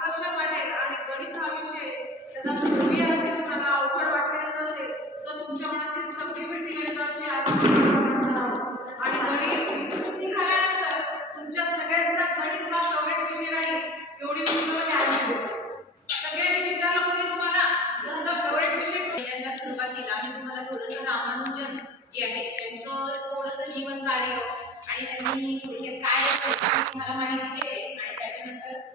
आकर्षक वाटेल आणि गणित हा विषय त्याचा पूर्वी असेल त्याला अवघड वाटण्यास असेल तर तुमच्या मनातील सब्जेक्ट इलेक्ट्रॉनची आणि गणित तुम्ही खाल्यानंतर तुमच्या सगळ्यांचा गणित हा कमेंट विषय राहील एवढी पुस्तकाने आली सगळ्यांनी विचारलं कोणी तुम्हाला? तुमचा फेवरेट विषय त्यांना सुरुवातीला आणि तुम्हाला थोडंसं रामानुजन जे आहे त्यांचं थोडंसं जीवन कार्य आणि त्यांनी काय तुम्हाला माहिती दिली आणि त्याच्यानंतर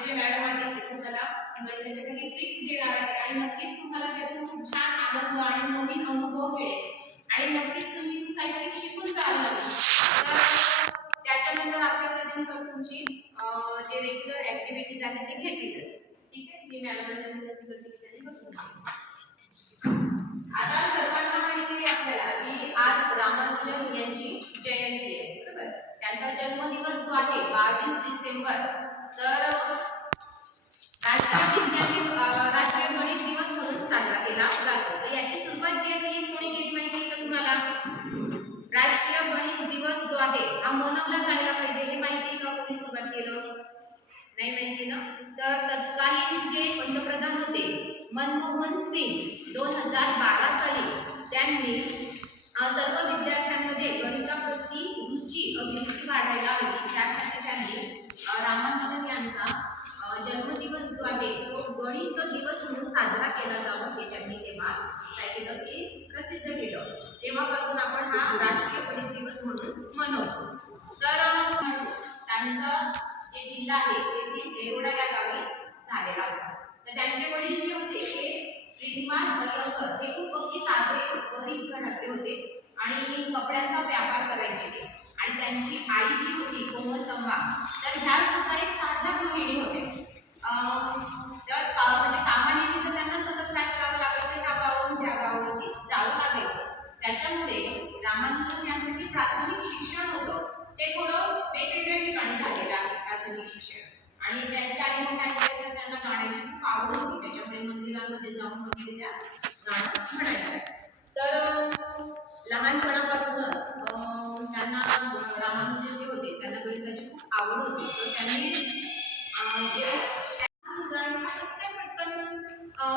जे मॅडम आहेत ते तुम्हाला म्हणजे गणिताच्या ट्रिक्स देणार आहे आणि नक्कीच तुम्हाला त्यातून खूप छान आनंद आणि नवीन अनुभव मिळेल. आणि नक्कीच तुम्ही काहीतरी शिकून जाल तर त्याच्यानंतर आपल्या दिवसात तुमची जे रेग्युलर ऍक्टिव्हिटीज आहेत ते घेतीलच. ठीक आहे? मी मॅडम बसून आता सर्वांना माहिती आहे आपल्याला की आज रामानुजन यांची जयंती आहे बरोबर? त्यांचा जन्मदिवस जो आहे बावीस डिसेंबर. तर मनवला जायला पाहिजे हे माहिती आहे का कोणी सुरुवात केलं? नाही माहिती ना? तर तत्कालीन जे पंतप्रधान होते मनमोहन सिंग दोन हजार बारा साली त्यांनी सर्व विद्यार्थ्यांमध्ये गणिताप्रती रुची अभिरुची वाढायला हवी. त्यासाठी त्यांनी रामानुजन यांचा जन्मदिवस जो आहे तो गणित दिवस म्हणून साजरा केला जावा हे त्यांनी तेव्हा काय केलं? की प्रसिद्ध केलं. तेव्हापासून आपण हा राष्ट्रीय बनवतो तर त्यांचं जे जिल्हा आहे तेथील एरोडा या गावी झालेला होता. तर त्यांचे वडील जे होते हे श्रीनिवास अय्यंकर हे खूप अगदी साधे गरीब घरातले होते आणि कपड्यांचा व्यापार करायचे ते. आणि त्यांची आई जी होती कोमल तंबा तर ह्या सुद्धा एक साध्या गृहिणी होते तर म्हणजे कामानिमित्त त्यांना सतत काय करावं लागायचं? ह्या गावावरून त्या गावावरती जावं लागायचं. त्याच्यामुळे रामानुजन यांचं जे प्राथमिक शिक्षण होतं. ते थोडं वेगवेगळ्या ठिकाणी झालेलं आहे प्राथमिक शिक्षण. आणि त्यांच्या आई मग काय करायचं त्यांना गाण्याची खूप आवड होती. त्याच्यामुळे मंदिरांमध्ये जाऊन वगैरे त्या गाणं म्हणायच्या. तर लहानपणापासूनच त्यांना रामानुजन जे होते त्यांना गणिताची खूप आवड होती. तर त्यांनी जे पटकन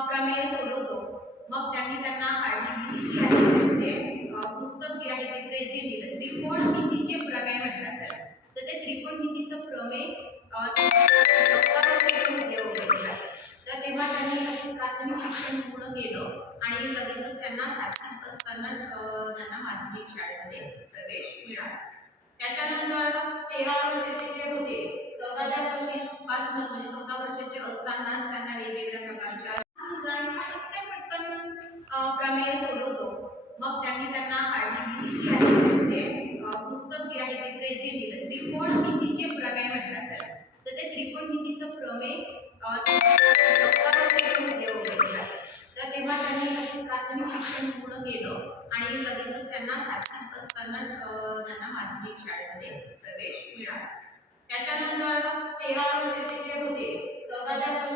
प्रमेय सोडवतो. मग त्यांनी त्यांना आरडीबी आहे. त्यांचे लगेच शिक्षण पूर्ण केलं आणि लगेचच त्यांना सातवीत असतानाच त्यांना माध्यमिक शाळेमध्ये प्रवेश मिळाला. त्याच्यानंतर तेरा वर्षाचे जे होते चौदाव्या वर्षी पासूनच म्हणजे चौदा वर्षाचे असतानाच त्यांना वेगवेगळ्या प्रकारच्या काय पटकन प्रमेय सोडवतो. मग त्यांनी त्यांना आरडीबी जी आहे त्यांचे पुस्तक जे आहे ते प्रेझेंट दिलं त्रिकोणमितीचे प्रमेय म्हटलं तर ते त्रिकोणमितीचं प्रमेय प्राथमिक शिक्षण पूर्ण केलं आणि लगेचच त्यांना सातवीत असतानाच त्यांना माध्यमिक शाळेमध्ये प्रवेश मिळाला. त्याच्यानंतर तेरा वर्ष ते जे होते चौदाव्या